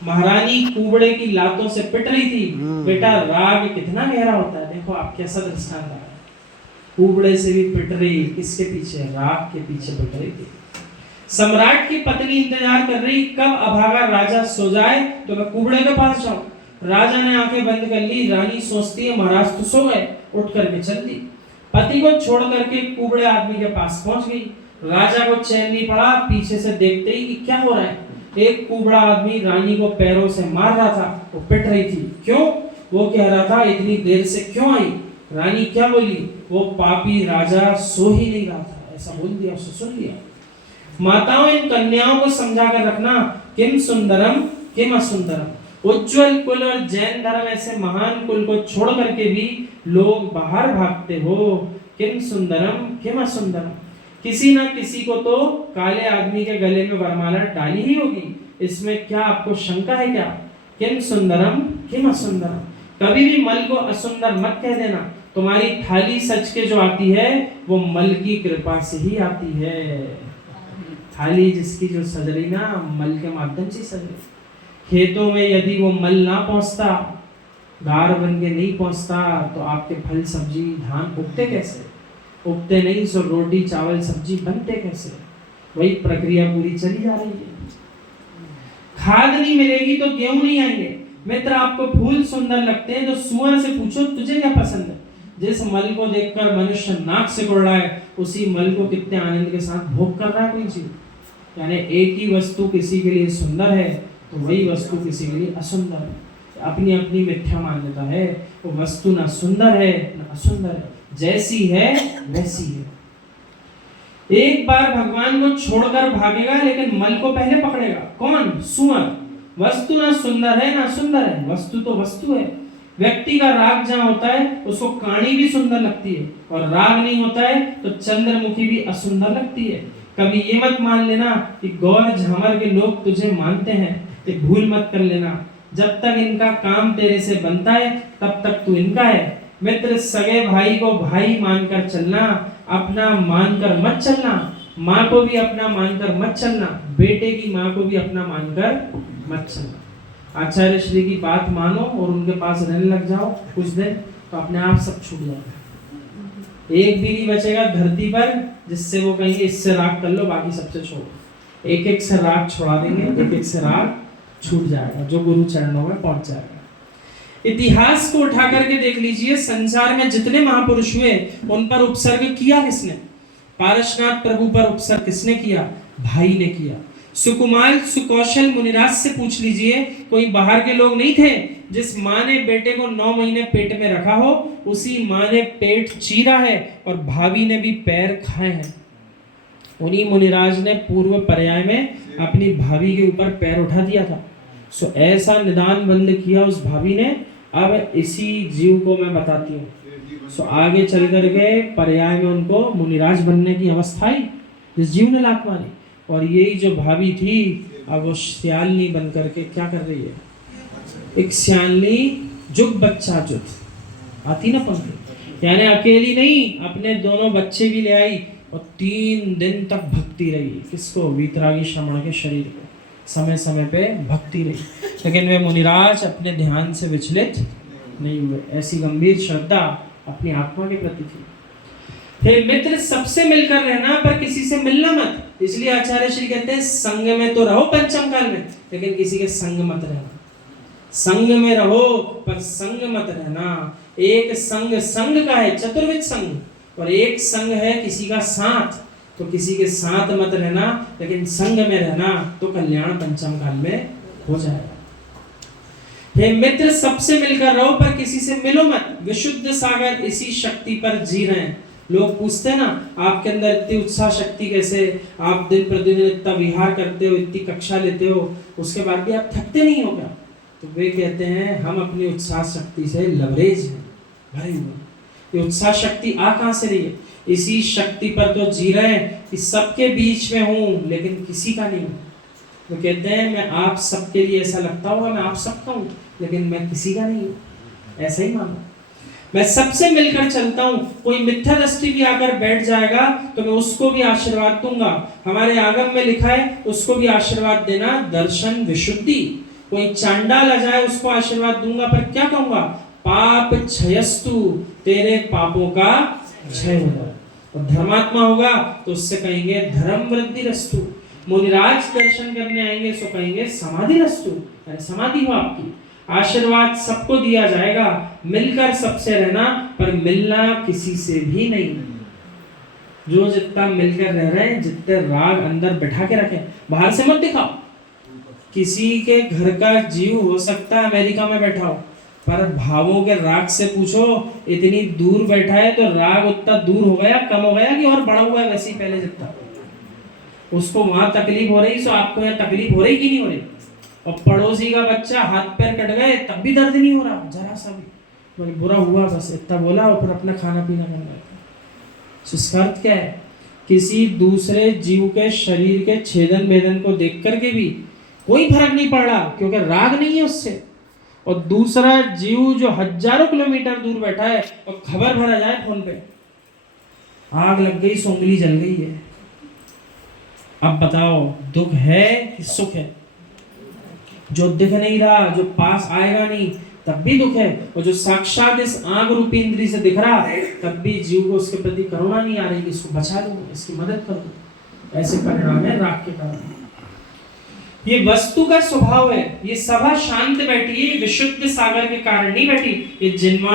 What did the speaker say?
महारानी कुबड़े की लातों से पिट रही थी। बेटा राग कितना गहरा होता है, देखो आप कैसा दृष्टांत आ रहा है। कुबड़े से भी पिट रही, किसके पीछे? राग के पीछे पिट रही थी। सम्राट की पत्नी इंतजार कर रही कब अभागा राजा सो जाए तो मैं कुबड़े के पास जाऊं। राजा ने आंखें बंद कर ली। रानी सोचती है महाराज तो सो गए, उठ करके चल दी। पति को छोड़ करके कुबड़े आदमी के पास पहुंच गई। राजा को चैन नहीं पड़ा, पीछे से देखते ही कि क्या हो रहा है। एक कुबड़ा आदमी रानी को पैरों से मार रहा था, वो पिट रही थी। क्यों? वो कह रहा था इतनी देर से क्यों आई? रानी क्या बोली? वो पापी राजा सो ही नहीं रहा था, ऐसा बोल दिया, उसे सुन लिया। माताओं इन कन्याओं को समझा कर रखना, किम सुंदरम किम असुंदरम। उज्जवल कुल और जैन धर्म ऐसे महान कुल को छोड़ करके भी लोग बाहर भागते हो। किम सुंदरम किम असुंदरम। किसी ना किसी को तो काले आदमी के गले में वरमाला डाली ही होगी, इसमें क्या आपको शंका है क्या? किम सुंदरम किम असुंदरम। कभी भी मल को असुंदर मत कह देना। तुम्हारी थाली सच के जो आती है वो मल की कृपा से ही आती है। थाली जिसकी जो सज रही ना, मल के माध्यम से सज रही। खेतों में यदि वो मल ना पहुंचता, गार बन के नहीं पहुंचता, तो आपके फल सब्जी धान उगते कैसे? उगते नहीं, सो रोटी चावल सब्जी बनते कैसे? वही प्रक्रिया पूरी चली जा रही है। खाद नहीं मिलेगी तो गेहूं नहीं आएंगे। मित्र, आपको फूल सुंदर लगते हैं तो सुअर से पूछो तुझे क्या पसंद है। जिस मल को देखकर मनुष्य नाक से गुड़ रहा है, उसी मल को कितने आनंद के साथ भोग कर रहा है कोई जीव। यानी एक ही वस्तु किसी के लिए सुंदर है तो वही वस्तु किसी के लिए असुंदर है। अपनी अपनी मिथ्या मान्यता है। वो वस्तु ना सुंदर है ना असुंदर है, जैसी है वैसी है। एक बार भगवान को छोड़कर भागेगा लेकिन मल को पहले पकड़ेगा। कौन? सुअर। वस्तु ना सुंदर है ना सुंदर है, वस्तु तो वस्तु है। व्यक्ति का राग जहाँ होता है उसको काणी भी सुंदर लगती है, और राग नहीं होता है तो चंद्रमुखी भी असुंदर लगती है। कभी ये मत मान लेना कि गौर झामर के लोग तुझे मानते हैं, ये भूल मत कर लेना। जब तक इनका काम तेरे से बनता है तब तक तू इनका है। मित्र, सगे भाई को भाई मानकर चलना, अपना मानकर मत चलना। माँ को भी अपना मानकर मत चलना, बेटे की माँ को भी अपना मानकर मत चलना। आचार्य श्री की बात मानो और उनके पास रहने लग जाओ कुछ दिन, तो अपने आप सब छूट जाएगा। एक भी नहीं बचेगा धरती पर जिससे वो कहेंगे इससे राग कर लो, बाकी सबसे छोड़ो। एक एक से राग छोड़ा देंगे, एक एक से राग छूट जाएगा, जो गुरु चरणों में पहुंच जाएगा। इतिहास को उठा करके देख लीजिए, संसार में जितने महापुरुष हुए उन पर उपसर्ग किया किसने? पारसनाथ प्रभु पर उपसर्ग किसने किया? भाई ने किया। सुकुमार सुकौशल मुनिराज से पूछ लीजिए, कोई बाहर के लोग नहीं थे। जिस माँ ने बेटे को 9 महीने पेट में रखा हो, उसी माँ ने पेट चीरा है और भाभी ने भी पैर खाए हैं। उन्हीं मुनिराज ने पूर्व पर्याय में अपनी भाभी के ऊपर पैर उठा दिया था। सो ऐसा निदान बंद किया उस भाभी ने। अब इसी जीव को मैं बताती हूँ। सो आगे चल करके पर्याय में उनको मुनिराज बनने की अवस्था आई जिस जीव ने लात मारी। और यही जो भाभी थी, अब वो श्यालनी बन करके क्या कर रही है? एक श्यालनी जुग बच्चा जुग आती ना पंक्ति, यानी अकेली नहीं, अपने दोनों बच्चे भी ले आई और 3 दिन तक भक्ति रही। किसको? वीतरागी श्रमण के शरीर को समय समय पे भक्ति रही। लेकिन वे मुनिराज अपने ध्यान से विचलित नहीं हुए। ऐसी गंभीर श्रद्धा अपनी आत्मा के प्रति थी। हे मित्र, सबसे मिलकर रहना पर किसी से मिलना मत। इसलिए आचार्य श्री कहते हैं संग में तो रहो पंचम काल में, लेकिन किसी के संग मत रहना। संग में रहो पर संग मत रहना। एक संग संग का है चतुर्विध संग, और एक संग है किसी का साथ। तो किसी के साथ मत रहना, लेकिन संग में रहना तो कल्याण पंचम काल में हो जाएगा। हे मित्र, सबसे मिलकर रहो पर किसी से मिलो मत। विशुद्ध सागर इसी शक्ति पर जी रहे हैं। लोग पूछते हैं ना, आपके अंदर इतनी उत्साह शक्ति कैसे? आप दिन प्रतिदिन इतना विहार करते हो, इतनी कक्षा लेते हो, उसके बाद भी आप थकते नहीं हो क्या? तो वे कहते हैं हम अपनी उत्साह शक्ति से लबरेज हैं, भरे हुए। ये उत्साह शक्ति आ कहाँ से रही है? इसी शक्ति पर तो जी रहे हैं कि सबके बीच में हूँ लेकिन किसी का नहीं हूँ। वो कहते हैं मैं आप सबके लिए, ऐसा लगता होगा मैं आप सबका हूँ लेकिन मैं किसी का नहीं हूँ। ऐसा ही मानो, मैं सबसे मिलकर चलता हूँ। कोई मिथ्या दृष्टि भी आकर बैठ जाएगा तो मैं उसको भी आशीर्वाद दूंगा। हमारे आगम में लिखा है उसको भी आशीर्वाद देना दर्शन विशुद्धि। कोई चांडाल आ जाए उसको आशीर्वाद दूंगा, पर क्या कहूंगा? पाप क्षयस्तु, तेरे पापों का क्षय होगा। और धर्मात्मा होगा तो उससे कहेंगे धर्म वृद्धि रस्तु। मुनिराज दर्शन करने आएंगे तो कहेंगे समाधि रस्तु, अरे समाधि हो आपकी। आशीर्वाद सबको दिया जाएगा, मिलकर सबसे रहना, पर मिलना किसी से भी नहीं। जो जितना मिलकर रह रहे हैं, जितने राग अंदर बैठा के रखें, बाहर से मत दिखाओ। किसी के घर का जीव हो सकता है अमेरिका में बैठा हो, पर भावों के राग से पूछो, इतनी दूर बैठा है तो राग उतना दूर हो गया, कम हो गया, कि और बढ़ा हुआ है वैसे ही पहले जितना। उसको वहां तकलीफ हो रही, सो आपको यहाँ तकलीफ हो रही कि नहीं हो रही? और पड़ोसी का बच्चा हाथ पैर कट गए तब भी दर्द नहीं हो रहा, जरा सा भी बुरा हुआ, बस इतना बोला और फिर अपना खाना पीना करना है। इसका अर्थ क्या है? किसी दूसरे जीव के शरीर के छेदन भेदन को देख करके भी कोई फर्क नहीं पड़ रहा, क्योंकि राग नहीं है उससे। और दूसरा जीव जो हजारों किलोमीटर दूर बैठा है और खबर भरा जाए फोन पे, आग लग गई, सोंगली जल गई है, अब बताओ दुख है कि सुख है? जो दिख नहीं रहा, जो पास आएगा नहीं, तब भी दुख है। और जो साक्षात इस आंख रूपी इंद्री से दिख रहा, तब भी जीव को उसके प्रति करुणा नहीं आ रही कि इसको बचा दो, इसकी मदद कर दो। ऐसे परिणाम है राग के कारण। ये वस्तु का स्वभाव है। ये सभा शांत बैठी है, विशुद्ध सागर के कारण नहीं बैठी। ये जिन्मा